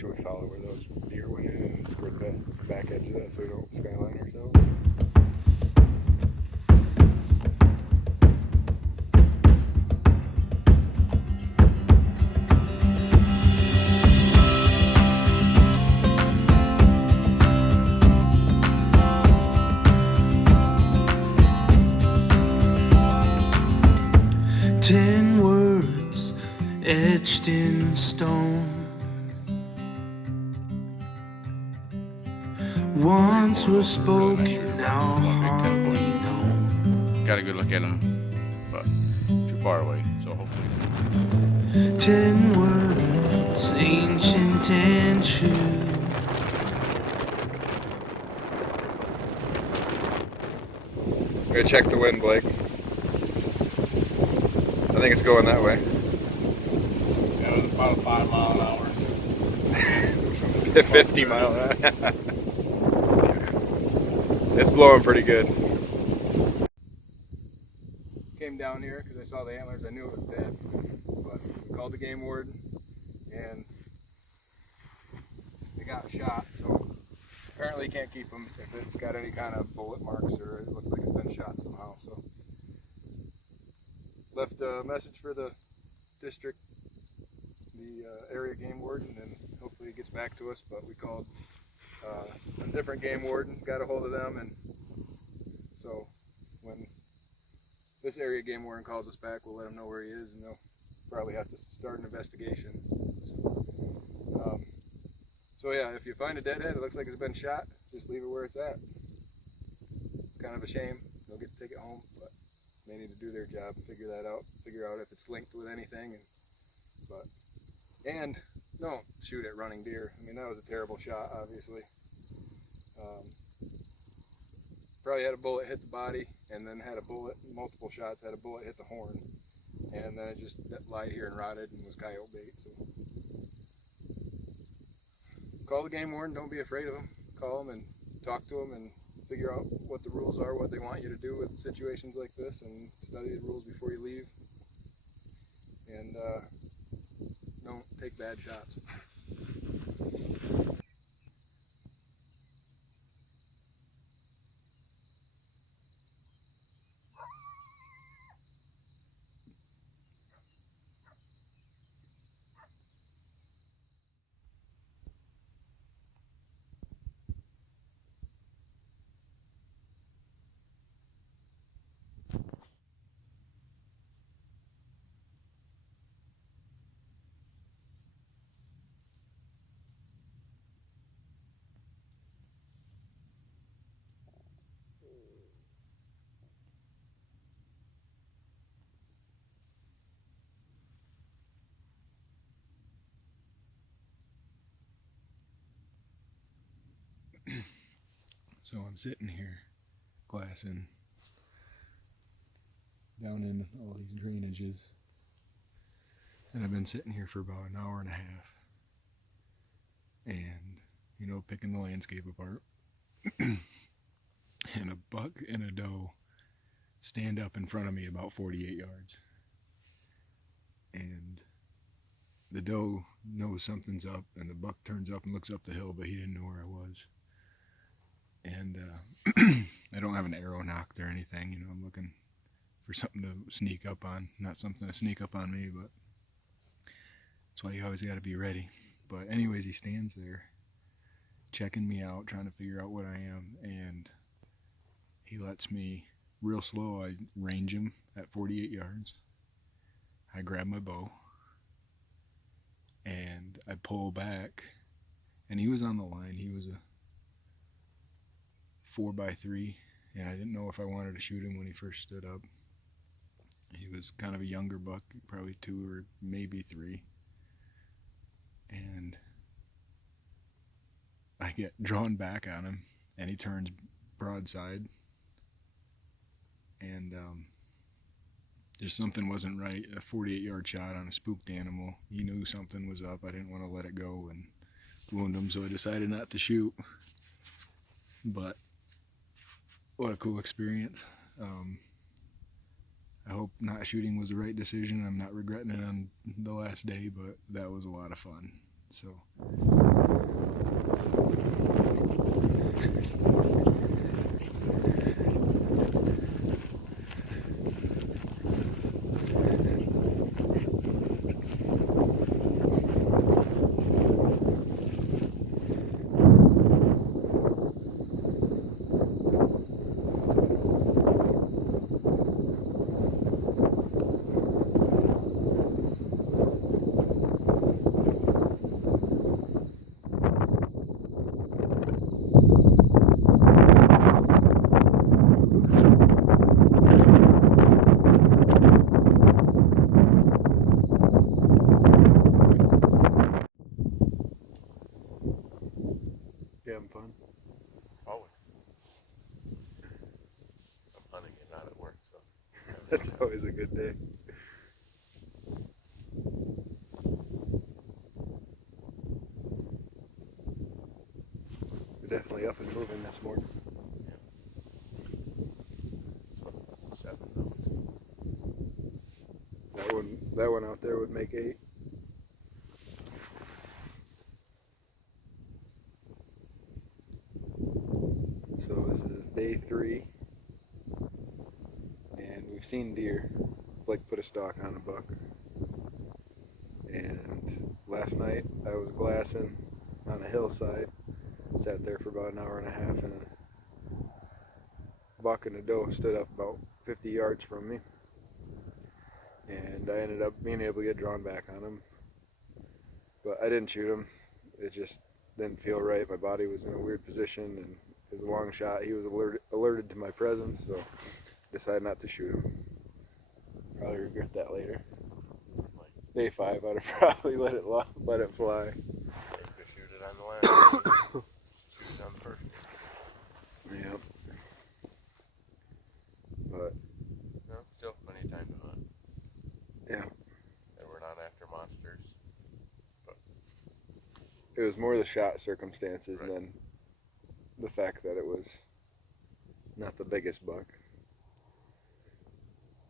sure we follow where those deer went in and squirt the back edge of that so we don't skyline ourselves. Ten words etched in stone, once were spoken, now hardly known. Got a good look at them, but too far away, so hopefully. 10 words, ancient and true. I'm gonna check the wind, Blake. I think it's going that way. Yeah, it was about a 5 mile an hour. 50 mile an hour. It's blowing pretty good. Came down here because I saw the antlers. I knew it was dead, but we called the game warden and they got shot. So apparently you can't keep them if it's got any kind of bullet marks or it looks like it's been shot somehow. So left a message for the district, the area game warden, and hopefully he gets back to us. But we called a different game warden, got a hold of them, and so when this area game warden calls us back, we'll let him know where he is, and they'll probably have to start an investigation. So yeah, if you find a deadhead, it looks like it's been shot, just leave it where it's at. It's kind of a shame. They'll get to take it home, but they need to do their job and figure that out. Figure out if it's linked with anything, and don't shoot at running deer. I mean, that was a terrible shot, obviously. Probably had a bullet hit the body, and then had a bullet, multiple shots, had a bullet hit the horn, and then it just lied here and rotted and was coyote bait. So call the game warden, don't be afraid of them. Call them and talk to them and figure out what the rules are, what they want you to do with situations like this, and study the rules before you leave. And don't take bad shots. So I'm sitting here glassing down in all these drainages, and I've been sitting here for about an hour and a half, and picking the landscape apart. And a buck and a doe stand up in front of me about 48 yards, and the doe knows something's up, and the buck turns up and looks up the hill, but he didn't know where I was. And I don't have an arrow knocked or anything, I'm looking for something to sneak up on, not something to sneak up on me, but that's why you always got to be ready. But anyways, he stands there checking me out, trying to figure out what I am, and he lets me real slow. I range him at 48 yards. I grab my bow and I pull back, and he was on the line. He was a 4x3, and I didn't know if I wanted to shoot him when he first stood up. He was kind of a younger buck, probably 2 or maybe 3, and I get drawn back on him, and he turns broadside, and just something wasn't right. A 48-yard shot on a spooked animal. He knew something was up. I didn't want to let it go and wound him, so I decided not to shoot. But what a cool experience. I hope not shooting was the right decision. I'm not regretting it on the last day, but that was a lot of fun. So you having fun? Always. I'm hunting and not at work, so. That's always a good day. We're definitely up and moving this morning. So, 7 hours. That one out there would make 8. So this is day 3, and we've seen deer. Blake put a stalk on a buck, and last night I was glassing on a hillside. Sat there for about an hour and a half, and a buck and a doe stood up about 50 yards from me, and I ended up being able to get drawn back on him, but I didn't shoot him. It just didn't feel right. My body was in a weird position, and it was a long shot. He was alerted to my presence, so decided not to shoot him. Probably regret that later. Day 5, I'd have probably let it fly. You could shoot it on the last day. Shoot it on the first day. Yep. But No, still plenty of time to hunt. yeah, And we're not after monsters. it was more the shot circumstances Right. than the fact that it was not the biggest buck.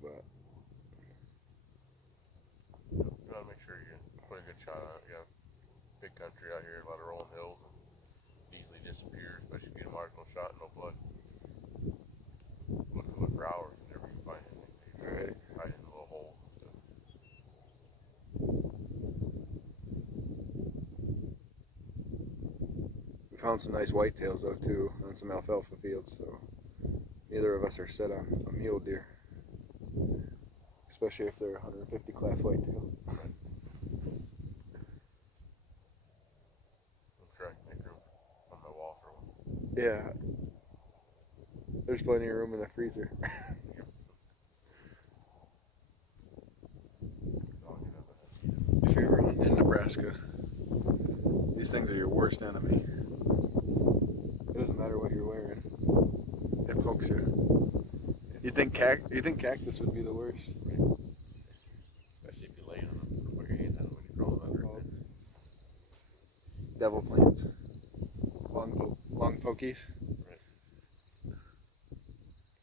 But You want to make sure you put a good shot on it. You have big country out here, a lot of rolling hills, and easily disappears, especially if you get a marginal shot and no blood. Look for hours and never can find anything. Right. Hide in little holes and stuff. we found some nice whitetails though too on some alfalfa fields, so neither of us are set on a mule deer, especially if they're 150 class whitetail. I'm sure I can make room on my wall for one. Yeah, there's plenty of room in the freezer. If you're ever hunting in Nebraska, these things are your worst enemy. It doesn't matter what you're wearing; it pokes you. You think cactus would be the worst? Especially if you lay on them or put your hands on them when you're crawling under things. Devil plants, long pokies.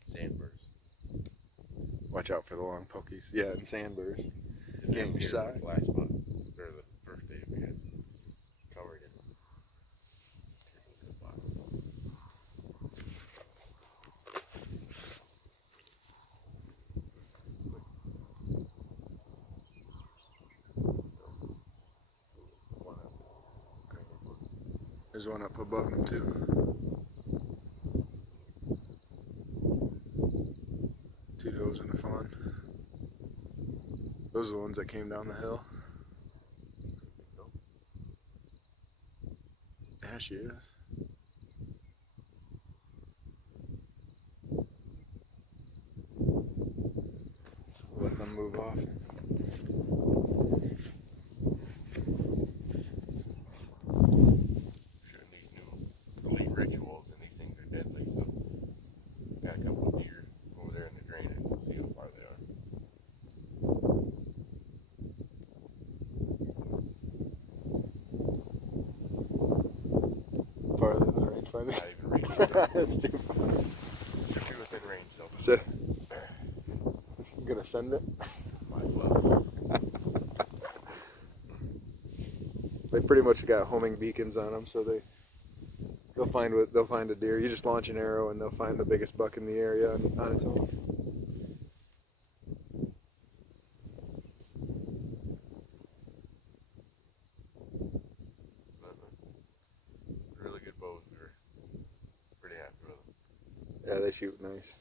Sandburrs. Watch out for the long pokies. Yeah, and sandburrs. Get Get in your side. Last spot. Or the first day we had covered in. There's one up above them too. Two does and a fawn. Those are the ones that came down the hill. Yeah, she is. Let them move off. Shooting these new elite rituals, and these things are deadly, so got a couple of deer over there in the drainage. We'll see how far they are. Farther than the rangefinder. Not even range. That's too far. They're too within range, though. So, I'm gonna send it. Might as well. They pretty much got homing beacons on them, so they'll find a deer. You just launch an arrow and they'll find the biggest buck in the area on its own. Really good bows. We were pretty happy with them. Yeah, they shoot nice.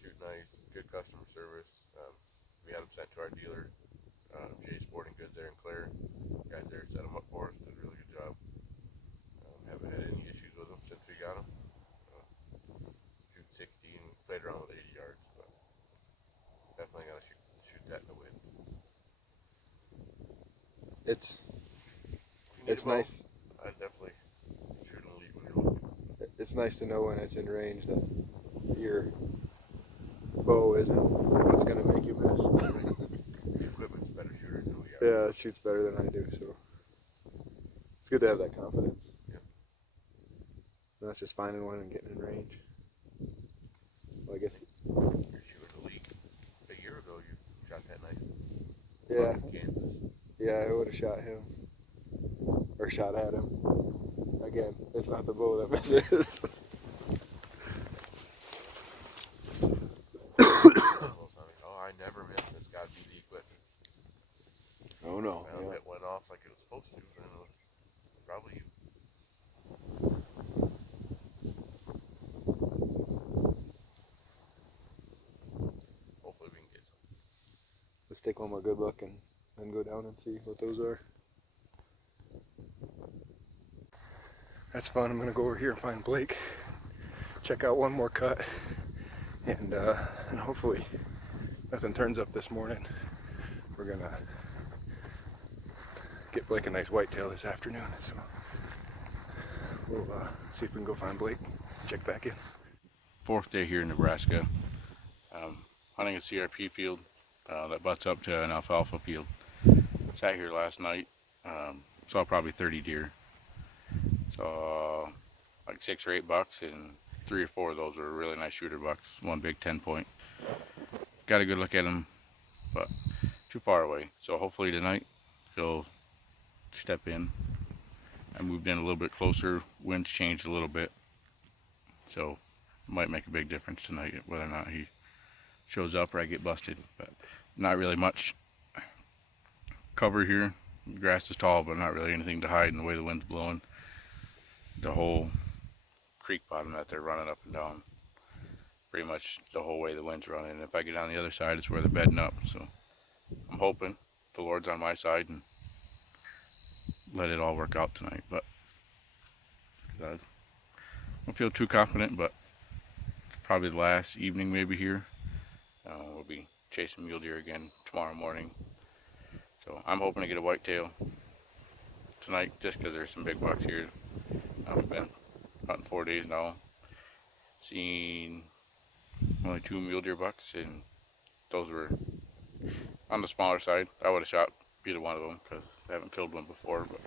Shoot nice, good customer service. We had them sent to our dealer, Jay Sporting Goods there in Clare. Guys there set them up for us, did a really good job. Haven't had any issues with them since we got them. Shoot 60 and played around with 80 yards, but definitely gotta shoot that in the wind. It's If you need it's a bow, nice. I'd definitely shoot an elite when you're looking. It's nice to know when it's in range that your bow isn't what's gonna make you miss. The equipment's better shooters than we are. Yeah, it shoots better than I do, so it's good to have that confidence. Yep. And that's just finding one and getting in range. Well, I guess. You're shooting elite. A year ago, you shot that night. Yeah. In Kansas. Yeah, I would have shot him. Or shot at him. Again, it's not the bow that misses. Oh, I never missed. It's got to be the equipment. Oh no. Well, Yeah. it went off like it was supposed to, and it was probably you. Hopefully we can get some. Let's take one more good look and then go down and see what those are. That's fun. I'm gonna go over here and find Blake. Check out one more cut, and hopefully nothing turns up this morning. We're gonna get Blake a nice whitetail this afternoon. So we'll see if we can go find Blake. Check back in. Fourth day here in Nebraska, hunting a CRP field that butts up to an alfalfa field. Sat here last night, saw probably 30 deer. Saw like 6 or 8 bucks, and 3 or 4 of those were really nice shooter bucks. One big 10-point. Got a good look at them, but too far away. So hopefully tonight he'll step in. I moved in a little bit closer. Winds changed a little bit, so might make a big difference tonight whether or not he shows up or I get busted. But not really much cover here. The grass is tall, but not really anything to hide in the way the wind's blowing. The whole creek bottom that they're running up and down, pretty much the whole way the wind's running. And if I get on the other side, it's where they're bedding up. So I'm hoping the Lord's on my side and let it all work out tonight. But I don't feel too confident, but probably the last evening maybe here. We'll be chasing mule deer again tomorrow morning. So I'm hoping to get a whitetail tonight just because there's some big bucks here. We've been hunting 4 days now. Seen only 2 mule deer bucks, and those were on the smaller side. I would have shot either one of them because I haven't killed one before. But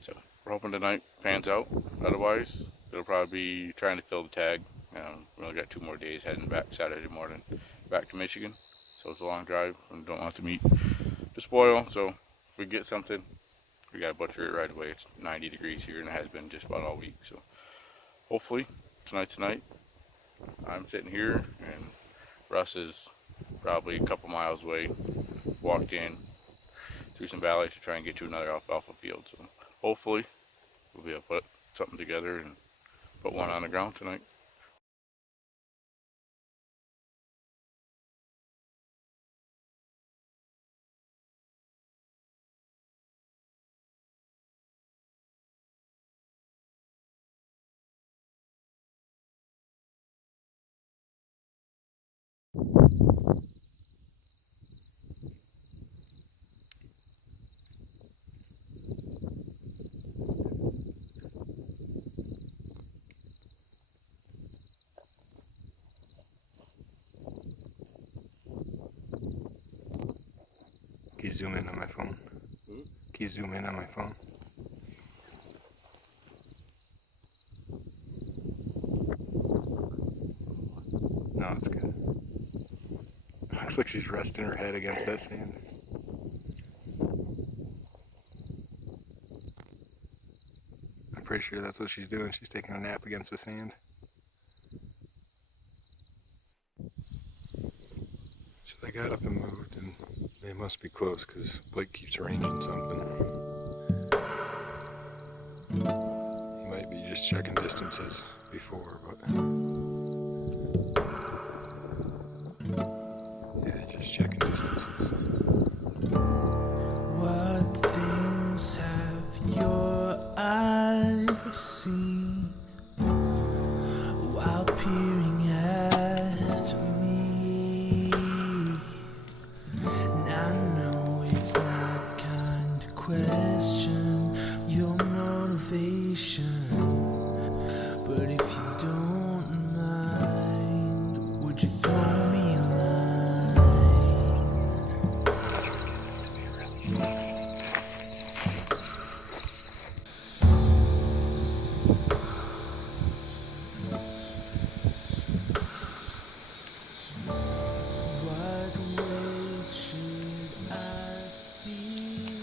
so we're hoping tonight pans out. Otherwise, it'll probably be trying to fill the tag. We only got 2 more days heading back Saturday morning back to Michigan. So it's a long drive and don't want the meat to spoil. So if we get something, we gotta butcher it right away. It's 90 degrees here and it has been just about all week. So hopefully tonight I'm sitting here and Russ is probably a couple miles away. Walked in through some valleys to try and get to another alfalfa field. So hopefully we'll be able to put something together and put one on the ground tonight. Can you zoom in on my phone? Can you zoom in on my phone? No, it's good. Looks like she's resting her head against that sand. pretty sure that's what she's doing. She's taking a nap against the sand. So they got up and moved, and they must be close because Blake keeps arranging something. He might be just checking distances before, but yeah, just checking distances. What things have your eyes seen while peering at me? And I know it's not kind to question your motivation, but if you don't mind, would you throw me a line? What ways should I feel?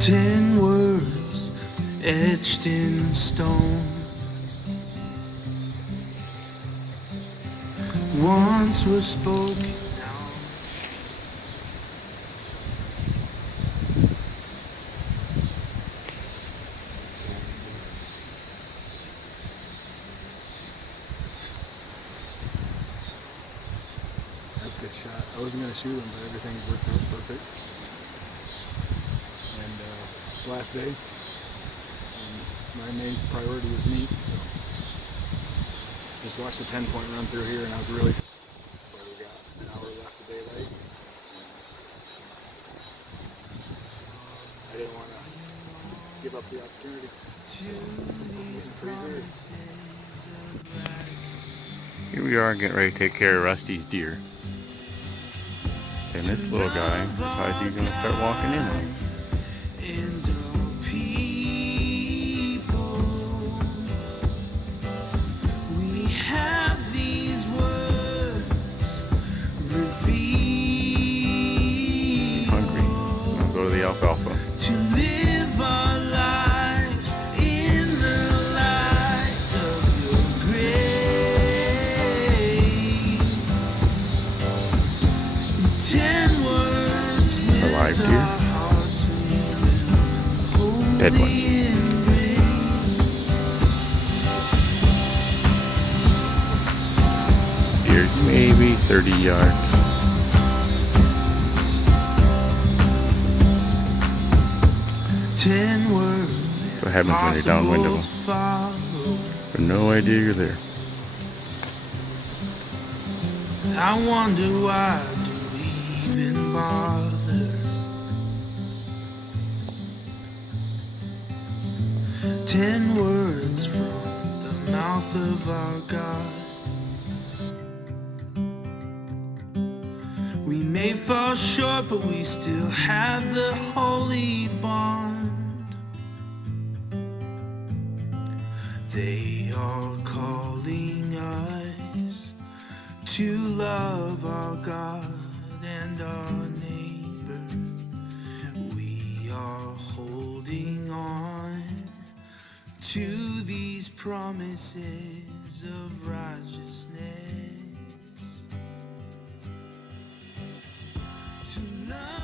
Ten words etched in stone, once were spoken down. That's a good shot. I wasn't going to shoot him, but everything worked out perfect. And last day, and my main priority was meat, so just watched the 10-point run through here, and I was really. Well, we got an hour left of daylight. I didn't want to give up the opportunity. It's pretty good. Here we are getting ready to take care of Rusty's deer. And this little guy decides he's going to start walking in on him. And all people, we have these words revealed. Hungry. I'll go to the alfalfa. To live our lives in the light of your grace. 10 words with Alive deer? our hearts Dead one. Deer's maybe 30 yards. Ten words. What happens when you're downwind of them? Have no idea you're there. I wonder why do we even bother? 10 words from the mouth of our God. We may fall short, but we still have the holy bond. They are calling us to love our God and our neighbor. We are holding on to these promises of righteousness. To love